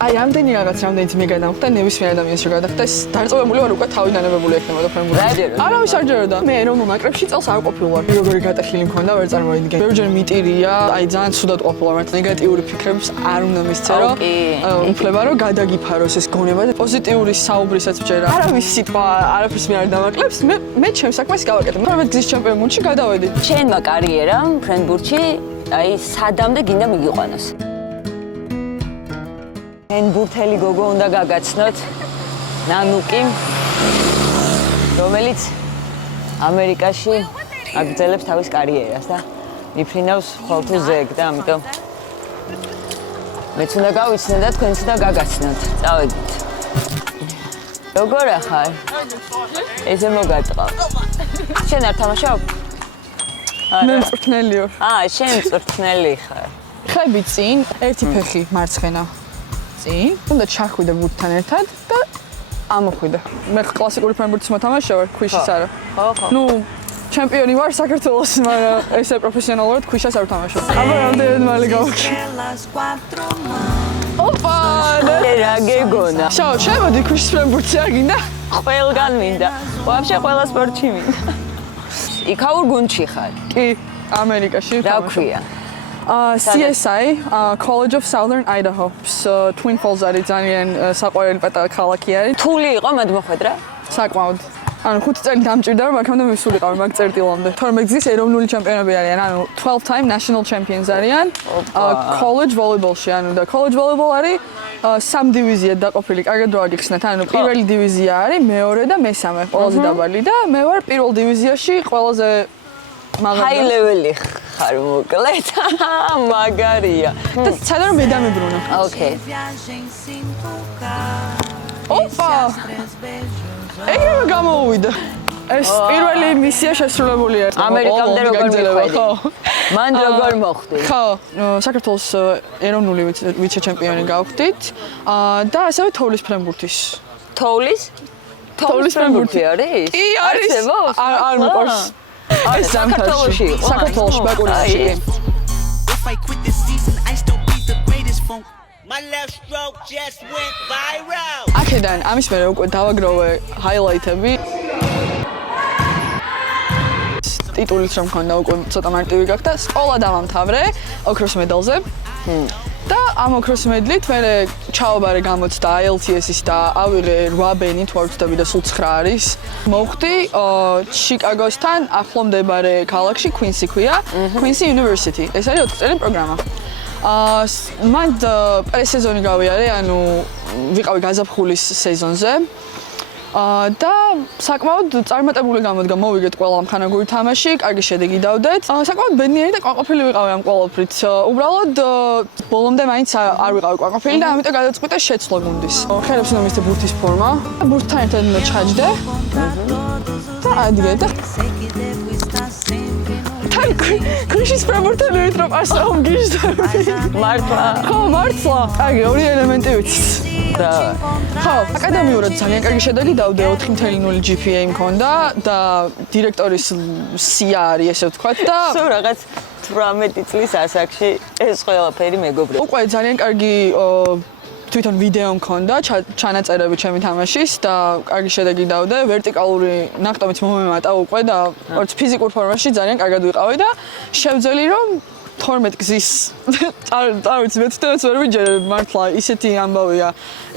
აი ამდენი რამდენიც მე გადავხდა ნებისმიერ ადამიანს რო გადახდა ეს დარწმუნებული ვარ უკვე თავიდანებებული ექნებოდა ფრენბურთი. არავის არ ჯეროდა. მე ეროვნულ ნაკრებში წელს არ ყოფილი ვარ. როგორი გატეხილი მქონდა ვერ წარმოვიდგენ. ბევრჯერ მიტირია, აი ძალიან ცუდად ყოფილი ვარ, მაგრამ ნეგატიური ფიქრებს არ უნდა მისცე რომ უფლება რომ გადაგიფაროს ეს გონება და პოზიტიური საუბრისაც ვჯერა. არავის სიტყვა არაფერს მე არ დამაკლებს. მე ჩემს საქმეს გავაკეთებ. 12 გზის ჩემპიონ გუნდში გადავედი. ჩემმა კარიერამ ფრენბურთში აი სადამდე გინდა მიგიყვანოს. ფრენბურთელი გოგო უნდა გაგაცნოთ ნანუკი, რომელიც ამერიკაში აგრძელებს თავის კარიერას და მიფრინავს ხოლმე ზეგ და ამიტომ მეც უნდა გავიცნო და თქვენც უნდა გაგაცნოთ. წავედით. როგორ ახარ? ესე მოგატყავ. შენ არ თამაშობ? მე მწვრთნელი ვარ. შენ მწვრთნელი ხარ. ხები წინ, ერთი ფეხი მარცხენა. წინ, უნდა ჩახვიდე ბურთთან ერთად და ამოხვიდე. მე კლასიკური ფრენბურთის მოთამაშე ვარ, ქვიშის არა. ხო. ნუ ჩემპიონი ვარ საქართველოს, მაგრამ ესე პროფესიონალურად ქვიშას არ ვთამაშობ. აბა რამდენად მალე გავაკეთე. ოპა! რა გეგონა? შემოდი ქვიშის ფრენბურთზე არ გინდა? ყველგან მინდა. ვაფშე ყველა სპორტში მინდა. იქაურ გუნდში ხარ? კი, ამერიკაში. რა ქვია? CSI, College of Southern Idaho. Twin Falls არის ძალიან საყვარელი პატარა ქალაქი არის. თული იყო მადმოხვედრა? საკმაოდ. ანუ 5 წელი დამჭირდა რომ აქამდე მისულიყავი მაგ წერტილამდე. 12 გზის ეროვნული ჩემპიონები არიან, ანუ 12-time national champions არიან. College volleyball-ში, ანუ და college volleyball არის 3 დივიზიად დაყოფილი. კარგად რო აგიხსნათ, ანუ პირველი დივიზია არის, მეორე და მესამე, ყველაზე დაბალი და მე ვარ პირველ დივიზიაში ყველაზე high level-ი ხარ მოკლედ. მაგარია. და სადა რომ მე დამებრუნა. Okay. ოპა! ეგრევე გამოუვიდა. ეს პირველი მისია შესრულებული არის. ამერიკამდე როგორ მიხვედი? მან როგორ მოხვდი? ხო, საქართველოს ეროვნული ვიცე-ჩემპიონი გავხდით და ასევე თოვლის ფრენბურთის. თოვლის? თოვლის ფრენბურთი არის? კი, არის. არ მიყვარს. აი საქართველოში იყო. საქართველოში ბაკურიაში. If I quit this season, I still be the greatest funk. My left stroke just went viral. აქედან ამის მერე უკვე დავაგროვე ჰაილაითები. ტიტულიც რომ მქონდა უკვე ცოტა მარტივი გახდა. სკოლა დავამთავრე ოქროს მედალზე. და ამ ოქროს მედლით მე ჩაობარე გამოცდა IELTS-ის და ავიღე 8 ბენი თუ არ ვცდები და სულ 9 არის. მოვხდი შიკაგოსთან ახლო მდებარე ქალაქში Quincy ქვია. Quincy University. ეს არის 4 წელი პროგრამა. მან პრესეზონი გავიარე, ანუ ვიყავი გაზაფხულის სეზონზე. და საკმაოდ წარმატებული გამოდგა, მოვიგეთ ყველა მხანაგური თამაში, კარგი შედეგი დავდეთ. საკმაოდ ბედნიერი და კვაკყოფილი ვიყავი ამ ყველაფრით. უბრალოდ ბოლომდე მაინც არ ვიყავი კვაკყოფილი და ამიტომ გადაწყვიტე შეცვლო გუნდის. ხელებს უნდა მისცე ბურთის ფორმა. ბურთთან ერთად უნდა ჩაჯდე. და ადგე და ქვიშის ფრენბურთელით რომ ასაუმ გიჟდები. მართლა? ხო, მართლა. კარგი, ორი ელემენტი ვიცით. ხო, აკადემიურად ძალიან კარგი შედეგი დავდე 4.0 GPA მქონდა და დირექტორის სია არის ესე ვთქვათ და სულ რაღაც 18 წლის ასაკში ეს ყველაფერი მეგობრებო. უკვე ძალიან კარგი თვითონ ვიდეო მქონდა ჩანაწერები ჩემი თამაშის და კარგი შედეგი დავდე, ვერტიკალური ნახტომიც მომემატა უკვე და როგორც ფიზიკურ ფორმაში ძალიან კარგად ვიყავი და შევძელი რომ 12 გზის არ ვიცი მე თვითონაც ვერ ვიჯერე მართლა ისეთი ამბავია,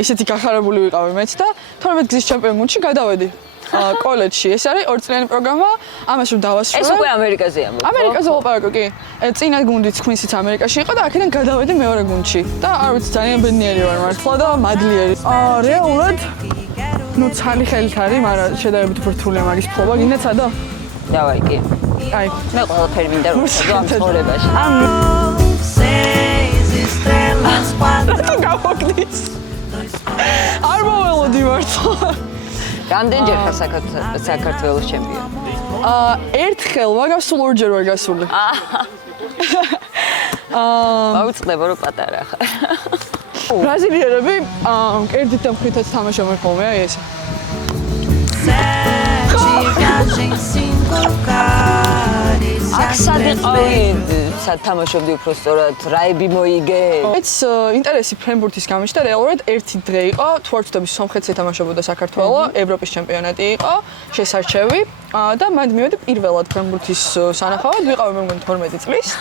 ისეთი გახარებული ვიყავი მეც და 12 გზის ჩემპიონ გუნდში გადავედი. კოლეჯში. ეს არის 2 წლიანი პროგრამა, ამას რომ დავასრულე. ეს უკვე ამერიკაზე ამბობ. ამერიკაზე ვლაპარაკო, კი. წინა გუნდიც Quincy-ც ამერიკაში იყო და აქედან გადავედი მეორე გუნდში. და არ ვიცი, ძალიან ბედნიერი ვარ მართლა და მადლიერი. რეალურად ნუ ცალი ხელით არის, მაგრამ შედარებით რთულია მაგის ფლობა, გინდა ცადო? დავაი, კი. აი, მე ყველაფერი მინდა რომ ვხედო ამ ცხოვრებაში. რატო გავაგდის? არ მოველოდი მართლა. რამდენჯერ ხარ საქართველოს ჩემპიონი? ერთხელ, მაგრამ სულ ორჯერ ვარ გასული. მოვიწყდება რომ პატარა ხარ. ბრაზილიერები კერძით და მხრითაც თამაშობენ ხოლმე, აი ესე. Viagem sem tocar. აქ სად იყავი სათამაშობდი უფრო სწორად რაიბი მოიგე ეს ინტერესი ფრენბურთის გამიშდა რეალურად ერთი დღე იყო თვარცდების სომხეთს ეთამაშებოდა საქართველოს ევროპის ჩემპიონატი იყო შესარჩევი და მან მივედი პირველად ფრენბურთის სანახავად ვიყავი მე მგონი 12 წლის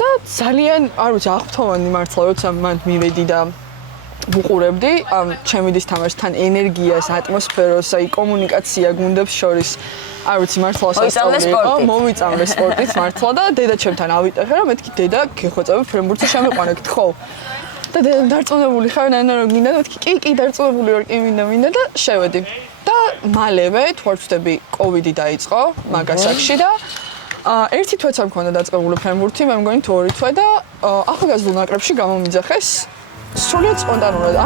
და ძალიან არ ვიცი აღფრთოვანი მართლა როცა მან მივედი და ვუყურებდი ჩემი დის თამაშთან ენერგიას ატმოსფეროს აი კომუნიკაცია გუნდებს შორის არ ვიცი მართლა სასწაული იყო მოვიწამლე სპორტით მართლა და დედაჩემთან ავიტეხე რომ მეთქი დედა გეხვეწები ფრენბურთზე შემიყვანეთ ხო და დედა დარწმუნებული ხარ ნანა რომ გინდა და მეთქი კი დარწმუნებული ვარ კი მინდა და შევედი და მალევე თვარცდები კოვიდი დაიწყო მაგასაკში და ერთი თვეც არ მქონდა დაწყებული ფრენბურთი მე მგონი თუ ორი თვე და ახალგაზრდულ ნაკრებში გამომიძახეს სრულიად სპონტანურად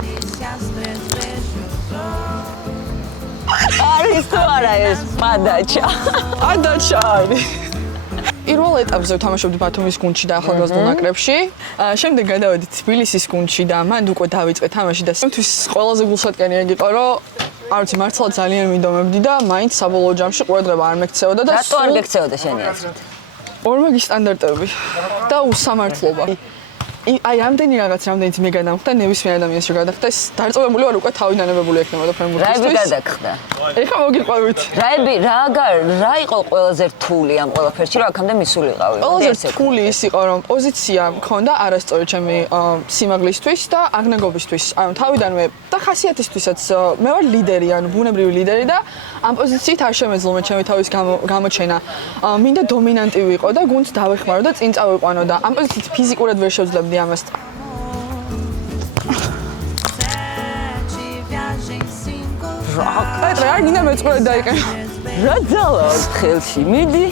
არის თუ არა ეს პადაჩა პადაჩა არის პირველ ეტაპზე ვთამაშობდი ბათუმის გუნდში და ახალგაზრდულ ნაკრებში შემდეგ გადავედი თბილისის გუნდში და მან უკვე დავიწყე თამაში და ჩემთვის ყველაზე გულსატკენი იყო რომ არ ვიცი მართლა ძალიან მინდომებდი და მაინც საბოლოო ჯამში ყურადღება არ მექცეოდა და რატო არ გექცეოდა შენი აზრით ორმაგი სტანდარტები და უსამართლობა აი ამდენი რამდენიც მე გადამხდა ნებისმიერ ადამიანს რო გადახდეს დარწმუნებული ვარ უკვე თავიდანებებული ექნებოდა ფრენბურთისთვის რაიბი გადაგხდა ეხლა მოგიყვებით რაიბი რა იყო ყველაზე რთული ამ ყველაფერში რომ აქამდე მისულიყავი ყველაზე რთული ის იყო რომ პოზიცია მქონდა არასწორი ჩემი სიმაღლისთვის და აღნაგობისთვის ანუ თავიდანვე და ხასიათისთვისაც მე ვარ ლიდერი ანუ ბუნებრივი ლიდერი და ამ პოზიციით არ შემეძლო მე ჩემი თავის გამოჩენა მინდა დომინანტი ვიყო და გუნდს დავეხმარო და წინ წავიყვანო და ამ პოზიციით ფიზიკურად ვერ შევძლებდი ამას რა გინდა მეწყვილე დაიყენო რა ძალა ხელში მიდი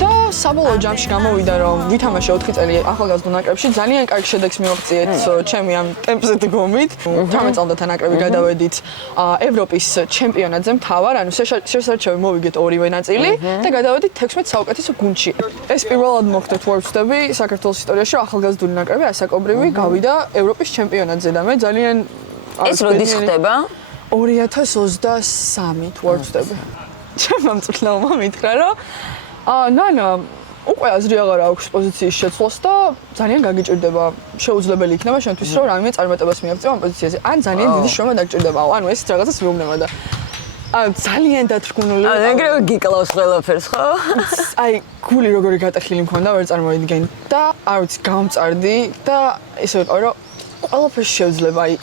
და საბოლოო ჯამში გამოვიდა რომ ვითამაშე 4 წელი ახალგაზრდულ ნაკრებში ძალიან კარგი შედეგს მივაღწიეთ ჩემი ამ ტემპზე დგომით 18 წელდათან ნაკრები გადავედით ევროპის ჩემპიონატზე მთავარ ანუ შესარჩევი მოვიგეთ ორივე ნაწილი და გადავედით 16 საუკეთესო გუნდში ეს პირველად მოხდა თუ არ ვცდები საქართველოს ისტორიაში რომ ახალგაზრდული ნაკრები ასაკობრივი გავიდა ევროპის ჩემპიონატზე და მე ძალიან ეს როდის ხდება 2023 თუ არ ვცდები ჩემმა მწვრთნელმა მითხრა რომ ნანა უკვე აზრი აღარ აქვს პოზიციის შეცვლას და ძალიან გაგიჭირდება შეუძლებელი იქნება შენთვის რომ რაიმე წარმატებას მიაღწიო ამ პოზიციაზე ან ძალიან დიდი შრომა დაგჭირდებაო ანუ ეს რაღაცას მეუბნება და ძალიან დათრგუნული ეგრევე გიკლავს ყველაფერს ხო აი გული როგორი გატეხილი მქონდა ვერ წარმოიდგენ და არ ვიცი გამწარდი და ესე ვიყავი რომ ყველაფერს შევძლებ აი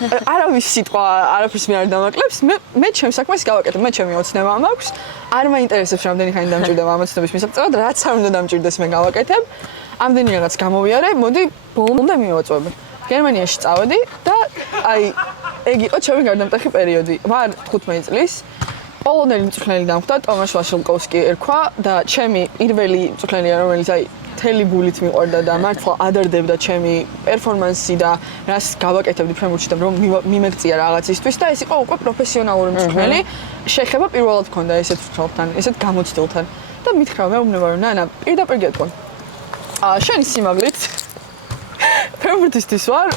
არავის სიტყვა არაფერს მე არ დამაკლებს მე ჩემს საქმეს გავაკეთებ მე ჩემი ოცნება მაქვს არ მაინტერესებს რამდენი ხანი დამჭირდება ამ ოცნების მისაღწევად რაც არ უნდა დამჭირდეს მე გავაკეთებ ამდენი რაღაც გამოვიარე მოდი ბოლომდე მივაწვევი გერმანიაში წავედი და აი ეგ იყო ჩემი გარდამტეხი პერიოდი ვარ 15 წლის პოლონელი მწვრთნელი დამხვდა ტომაშ ვაშილკოვსკი ერქვა და ჩემი პირველი მწვრთნელია რომელიც აი თელი გულით მიყვარდა და მართლა ადარდებდა ჩემი პერფორმანსი და რას გავაკეთებდი ფრენბურთში და რომ მიმეღწია რაღაცისთვის და ეს იყო უკვე პროფესიონალური მწვრთნელი შეხება პირველად მქონდა ესეთ მწვრთნელთან ესეთ გამოცდილთან და მითხრა მეუბნება რომ ნანა პირდაპირ გეტყვი შენი სიმაღლით ფრენბურთისთვის ვარ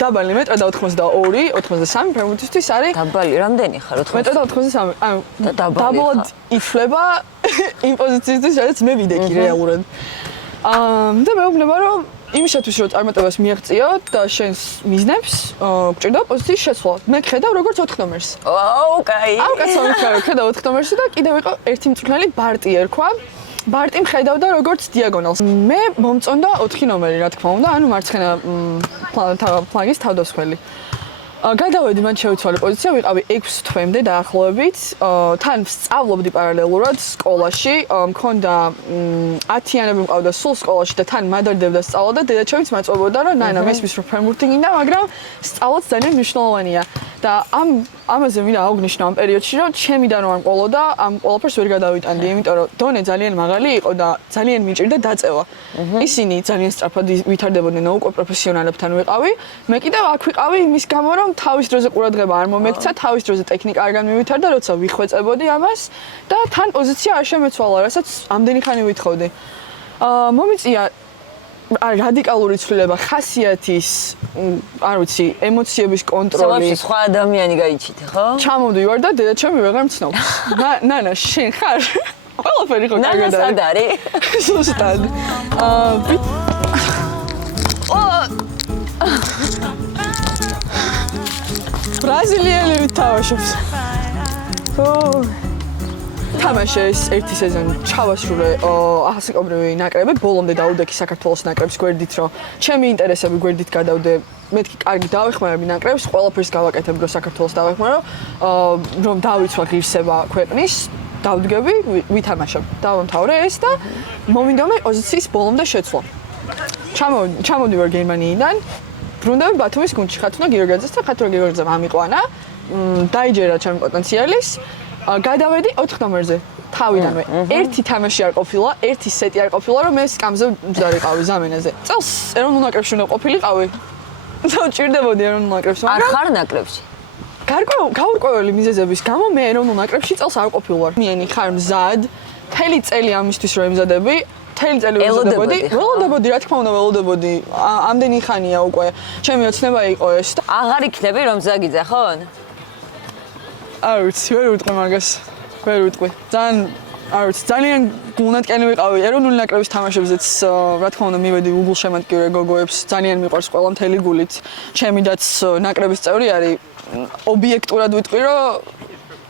დაბალი 1.82 83 ფრენბურთისთვის არის დაბალი რამდენი ხარ 1.83 ანუ დაბალად იფლება იმ პოზიციისთვის სადაც მე ვიდექი რეალურად და მეუბნება რომ იმისათვის რომ წარმატებას მიაღწიო და შენს მიზნებს გჭირდება პოზიციის შეცვლა. მე ხედავ როგორც 4 ნომერს. აუ, კაი. აუ, კაცო, ხედავ 4 ნომერსი და კიდევ იყო ერთი მწვრთნელი ბარტი ერქვა. ბარტი მხედავდა როგორც დიაგონალს. მე მომწონდა 4 ნომერი, რა თქმა უნდა, ანუ მარცხენა ფლანგის თავდასხმელი. გადავედი მან შევიცვალე პოზიცია, ვიყავი 6 თვემდე დაახლოებით. თან სწავლობდი პარალელურად სკოლაში, მქონდა 10-იანები მყავდა სულ სკოლაში და თან მადარდებდა სწავლა და დედაჩემიც მაწვებოდა, რომ ნანა მესმის რომ ფრენბურთი გინდა, მაგრამ სწავლაც ძალიან მნიშვნელოვანია. და ამაზე მინდა აღვნიშნო ამ პერიოდში, რომ ჩემიდან რომ არ მყოლოდა, ამ ყველაფერს ვერ გადავიტანდი, იმიტომ რომ დონე ძალიან მაღალი იყო და ძალიან მიჭირდა დაწევა. ისინი ძალიან სწრაფად ვითარდებოდნენ უკვე პროფესიონალებთან ვიყავი. მე კიდევ აქ ვიყავი იმის გამო, რომ თავის დროზე ყურადღება არ მომექცა, თავის დროზე ტექნიკა არ განმივითარდა, როცა ვიხვეწებოდი ამას და თან პოზიცია არ შემეცვალა, რასაც ამდენი ხანი ვითხოვდი. მომიწია რადიკალური ცვლილება, ხასიათის, არ ვიცი, ემოციების კონტროლი. სულ სხვა ადამიანი გაიჩიტე, ხო? ჩამოვდივარ და დედაჩემი ვეღარ მცნობს. ნანა, შენ ხარ? ყველაფერი ხო კარგად არის. სად არის? ზუსტად. ბრაზილიელი ვითავაშობს. თამაშეს ერთი სეზონი ჩავასრულე ასაკობრივი ნაკრები, ბოლომდე დავუდექი საქართველოს ნაკრებს გვერდით, რომ ჩემი ინტერესები გვერდით გადავდე. მეთქი კარგი დავეხმარები ნაკრებს, ყველაფერს გავაკეთებ, რომ საქართველოს დავეხმარო, რომ დავიცვა ღირსება ქვეყნის, დავდგები, ვითამაშებ. დავამთავრე ეს და მომინდა მე პოზიციის ბოლომდე შეცვლა. ჩამოვდივარ გერმანიიდან, ბრუნდები ბათუმის გუნდში, ხათუნა გიორგაძეს და ხათუნა გიორგაძემ ამიყვანა, დაიჯერა ჩემი პოტენციალის. გადავედი 4 ნომერზე. თავიდანვე. ერთი თამაში არ ყოფილა, ერთი სეტი არ ყოფილა, რომ მე სკამზე მძარიყავი ზამენაზე. წელს ეროვნულ ნაკრებში უნდა ყოფილიყავი. და ჭირდებოდი ეროვნულ ნაკრებში. არ ხარ ნაკრებში? გაურკვეველი მიზეზების გამო მე ეროვნულ ნაკრებში წელს არ ყოფილვარ. მიენი ხარ მზად, მთელი წელი ამისთვის რომ ემზადები, მთელი წელი ველოდებოდი. ველოდებოდი, რა თქმა უნდა, ველოდებოდი. ამდენი ხანია უკვე. ჩემი ოცნება იყო ეს და აღარ იქნები რომ ზაგიძახონ? არ ვიცი, ვერ ვიტყვი მაგას. ვერ ვიტყვი. ძალიან გულნატკენი ვიყავი ეროვნული ნაკრების თამაშებზეც, რა თქმა უნდა, მივედი Google შემატკივრე გოგოებს, ძალიან მიყვარს ყველა მთელი გულით. ჩემი დაც ნაკრების წევრი არის. ობიექტურად ვიტყვი, რომ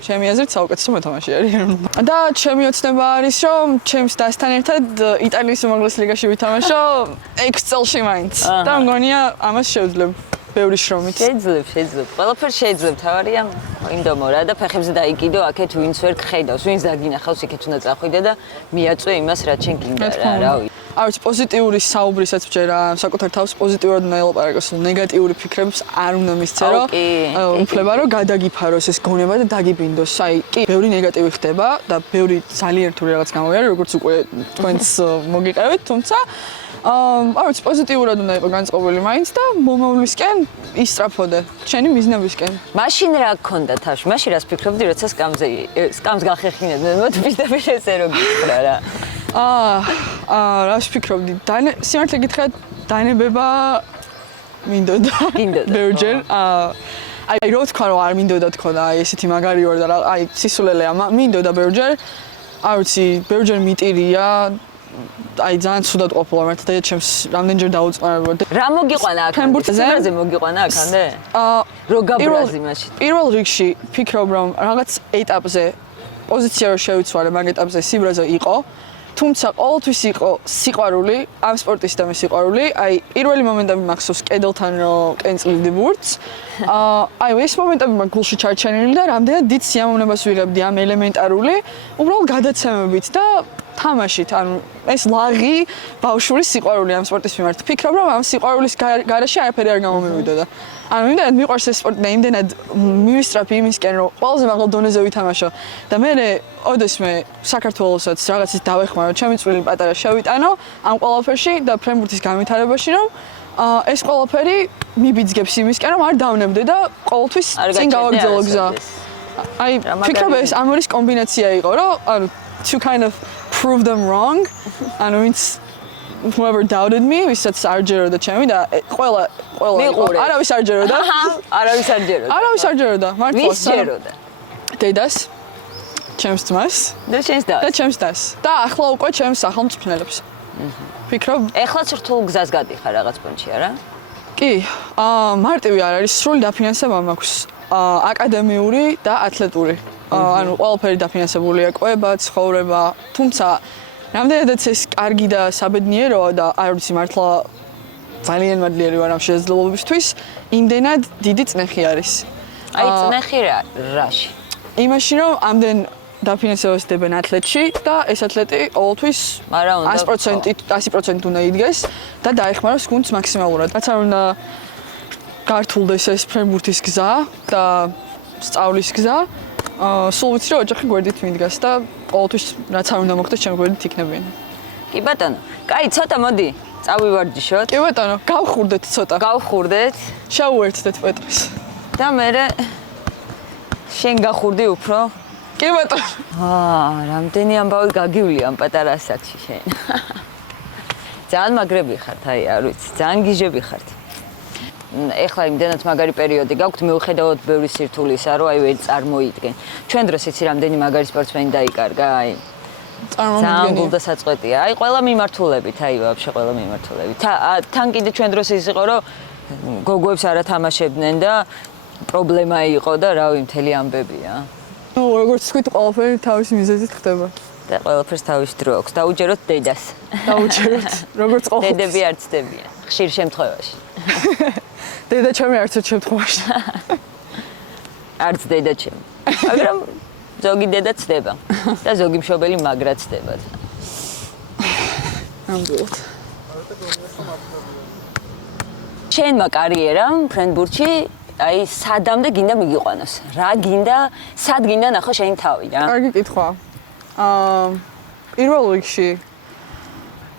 ჩემი აზრით საუკეთესო მოთამაშე არის ეროვნული. და ჩემი ოცნება არის, რომ ჩემს დასთან ერთად იტალიის უმაღლეს ლიგაში ვითამაშო 6 წელში მაინც. და მგონია ამას შევძლებ. ბევრი შრომით. შეიძლება. ყველაფერს შეიძლება. თავარია იმდომო რა და ფეხებზე დაიკიდო, აქეთ ვინც ვერ გხედავს, ვინც დაგინახავს, იქეთ უნდა წახვიდე და მიაწვე იმას, რაც შენ გინდა რა, რავი. არ ვიცი, პოზიტიური საუბრისაც ვჯერა, საკუთარ თავს პოზიტიურად უნდა ელაპარაკოს, ნეგატიური ფიქრებს არ უნდა მისცერო. უფლება რომ გადაგიფაროს ეს გონება და დაგიბინდოს. აი, კი, ბევრი ნეგატივი ხდება და ბევრი ძალიან რთული რაღაც გამოვიარე, როგორც უკვე თქვენს მოგიყევით, თუმცა არ ვიცი, პოზიტიურად უნდა იყო განწყობილი მაინც და მომავლისკენ ისწრაფოდე, შენი მიზნებისკენ. მაშინ რა გქონდა თავში? მაშინ რას ფიქრობდი, როცა სკამს გახეხინებდნენ? მოდი პირდაპირ ესე რომ გითხრა რა. რას ფიქრობდი? სიმართლე გითხრათ, დაინებება მინდოდა. ბევრჯერ. აი, რო თქვა რომ არ მინდოდა თქო და აი ესეთი მაგარი ვარ და აი სისულელეა, მინდოდა ბევრჯერ. არ ვიცი, ბევრჯერ მიტირია. აი ძალიან ცუდად ყოფილა მართლა და ჩემს რამდენჯერ დაუწყნარებოდა. რა მოგიყვანა აქამდე? სიმღერაზე მოგიყვანა აქამდე? რო გაბრაზი მაშინ. პირველ რიგში ფიქრობ რომ რაღაც ეტაპზე პოზიცია რო შევიცვალე, მაგ ეტაპზე სიბრაზე იყო. თუმცა ყოველთვის იყო სიყვარული, ამ სპორტისთან სიყვარული. აი პირველი მომენტები მახსოვს კედელთან რო კენწლივდი ბურთს. აი ეს მომენტები მაგ გულში ჩარჩენილი და რამდენად დიდ სიამოვნებას ვიღებდი ამ ელემენტარული, უბრალოდ გადაცემებით და თამაშით, ანუ ეს ლაღი ბავშვური სიყვარული ამ სპორტის მიმართ. ფიქრობ რომ ამ სიყვარულის გარეშე არაფერი არ გამომივიდოდა. ანუ იმდენად მიყვარს ეს სპორტი და იმდენად მივისწრაფი იმისკენ, რომ ყველაზე მაღალ დონეზე ვითამაშო და მე ოდესმე საქართველოსაც რაღაცის დავეხმარო, ჩემი წვლილი პატარა შევიტანო ამ ყველაფერში და ფრენბურთის განვითარებაში, რომ ეს ყველაფერი მიბიძგებს იმისკენ, რომ არ დავნებდე და ყოველთვის წინ გავაგრძელო გზა. აი ფიქრობ ეს ამორის კომბინაცია იყო, რომ ანუ to kind of prove them wrong. ანუ ვინც whoever doubted me, ვისაც არ ჯეროდა ჩემი და ყველა არავის არ ჯეროდა. არავის არ ჯეროდა. არავის არ ჯეროდა. მართლა. ვის ჯეროდა? დედას, ჩემს ძმას და შენს დას. და ჩემს დას. და ახლა უკვე ჩემს სახელმწიფოებს. ფიქრობ? ეხლაც რთულ გზას გადიხარ რაღაც პონჩი, არა? კი, მარტივი არ არის, სრული დაფინანსება მაქვს. აკადემიური და ათლეტური. ანუ ყველაფერი დაფინანსებულია, კვება, ცხოვრება, თუმცა რამდენადაც ეს კარგი და საბედნიეროა და არ ვიცი მართლა ძალიან მადლიერი ვარ ამ შესაძლებლობისთვის, იმდენად დიდი წნეხი არის. აი წნეხი რაში? იმაში რომ ამდენ დაფინანსებას დებენ ათლეტში და ეს ათლეტი ყოველთვის 100% უნდა იდგეს და დაეხმაროს გუნდს მაქსიმალურად. რაც არ უნდა გართულდეს ეს ფრენბურთის გზა და სწავლის გზა. სულ ვიცი რომ ოჯახი გვერდით მიდგას და ყოველთვის რაც არ უნდა მოხდეს ჩემ გვერდით იქნებიან. კი ბატონო. კაი, ცოტა მოდი. წავივარჯიშოთ. კი ბატონო, გავხურდეთ ცოტა. გავხურდეთ. შევუერთდეთ პეტრეს. და მე შენ გახურდი უფრო? კი ბატონო. რამდენი ამბავი გაგივლი ამ პატარა ასაკში შენ. ძალიან მაგრები ხართ, აი, არ ვიცი, ძალიან გიჟები ხართ. ეხლა იმდენად მაგარი პერიოდი გაქვთ, მიუხედავად ბევრი სირთულისა, რომ აი ვერ წარმოიდგენ. ჩვენ დროს იცი რამდენი მაგარი სპორტსმენი დაიკარგა, აი წარმომადგენელი. გულდასაწყვეტია. აი ყველა მიმართულებით, აი ვაფშე ყველა მიმართულებით. თან კიდე ჩვენ დროს ის იყო, რომ გოგოებს არა თამაშებდნენ და პრობლემა იყო და რავი, მთელი ამბებია. ნუ როგორც თქვით, ყველაფერი თავისი მიზეზით ხდება. და ყველაფერს თავის დრო აქვს. დაუჯეროთ დედას. დაუჯეროთ, როგორც ყოველთვის. დედები არ ცდებიან. ხშირ შემთხვევაში. დედა ჩემი არც ერთ შემთხვევაში. არც დედა ჩემი. მაგრამ ზოგი დედა ცდება და ზოგი მშობელი მაგრა ცდება. ნამდვილად. შენმა კარიერამ ფრენბურთში აი სადამდე გინდა მიგიყვანოს. რა გინდა, სად გინდა ნახო შენი თავი რა? კარგი კითხვა. პირველ რიგში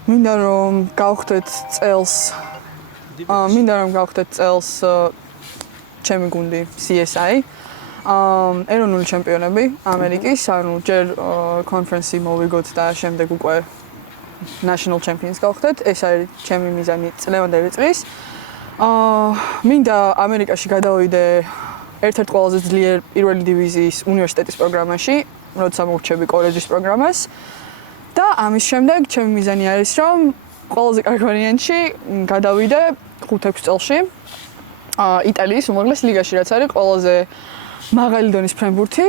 მინდა რომ გავხდეთ წელს ჩემი გუნდი CSI. ეროვნული ჩემპიონები ამერიკის, ანუ ჯერ კონფერენსი მოვიგოთ და შემდეგ უკვე national champions გავხდეთ. ეს არის ჩემი მიზანი წლევანდელი წლის. მინდა ამერიკაში გადავიდე ერთ-ერთ ყველაზე ძლიერ პირველი დივიზიის უნივერსიტეტის პროგრამაში, როცა მოვრჩები კოლეჯის პროგრამას. და ამის შემდეგ ჩემი მიზანი არის, რომ ყველაზე კარგ ვარიანტში გადავიდე 5-6 წელში იტალიის უმაღლეს ლიგაში, რაც არის ყველაზე მაღალი დონის ფრენბურთი.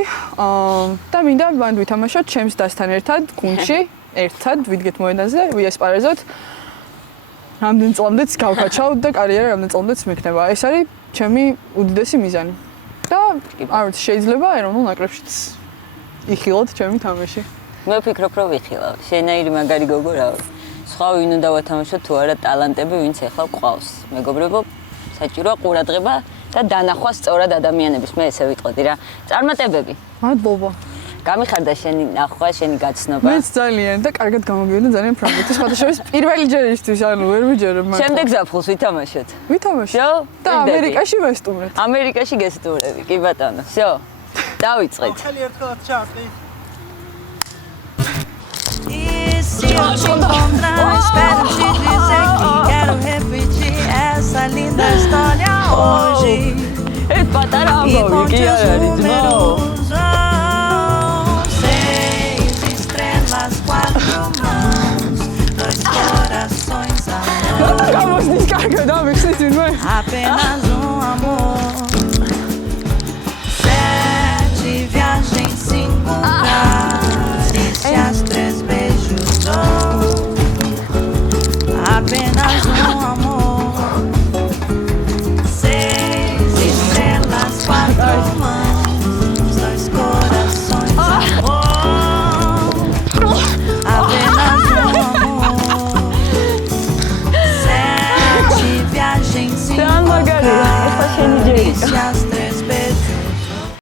და მინდა ბანდ ვითამაშოთ ჩემს დასთან ერთად გუნდში, ერთად ვიდგეთ მოედანზე, ვიესპარეზოთ. რამდენ წლამდეც გავკაჩავთ და კარიერა რამდენ წლამდეც მექნება. ეს არის ჩემი უდიდესი მიზანი. და არ ვიცი, შეიძლება ეროვნულ ნაკრებშიც იხილოთ ჩემი თამაში. მე ვფიქრობ, რომ ვიხილავ. შენაირი მაგარი გოგო რა. სხვა ვინ უნდა ვათამაშოთ თუ არა ტალანტები, ვინც ახლა ყავს. მეგობრებო, საჭიროა ყურადღება და დანახვა სწორად ადამიანების. მე ესე ვიტყოდი რა. წარმატებები. მადლობა. გამიხარდა შენი ნახვა, შენი გაცნობა. მეც ძალიან და კარგად გამოგივიდა ძალიან ფრანგეთი. სხვადასხვა პირველი ჯერისთვის, ანუ ვერ ვიჯერებ მაგრამ. შემდეგ ზაფხულს ვითამაშოთ. ვითამაშოთ. Всё? და ამერიკაში ვესტუმრეთ. ამერიკაში გესტუმრები, კი ბატონო. Всё. დავიწყეთ. E se eu te encontrar, espero te dizer que quero repetir essa linda história hoje. ეს პატარა E ამბავი conte კი os არ არის ძმაო. números. 6 estrelas, 4 mãos, 2 corações, amor. გამოსდის კარგად ამიხსნით ვინმე? Apenas amor.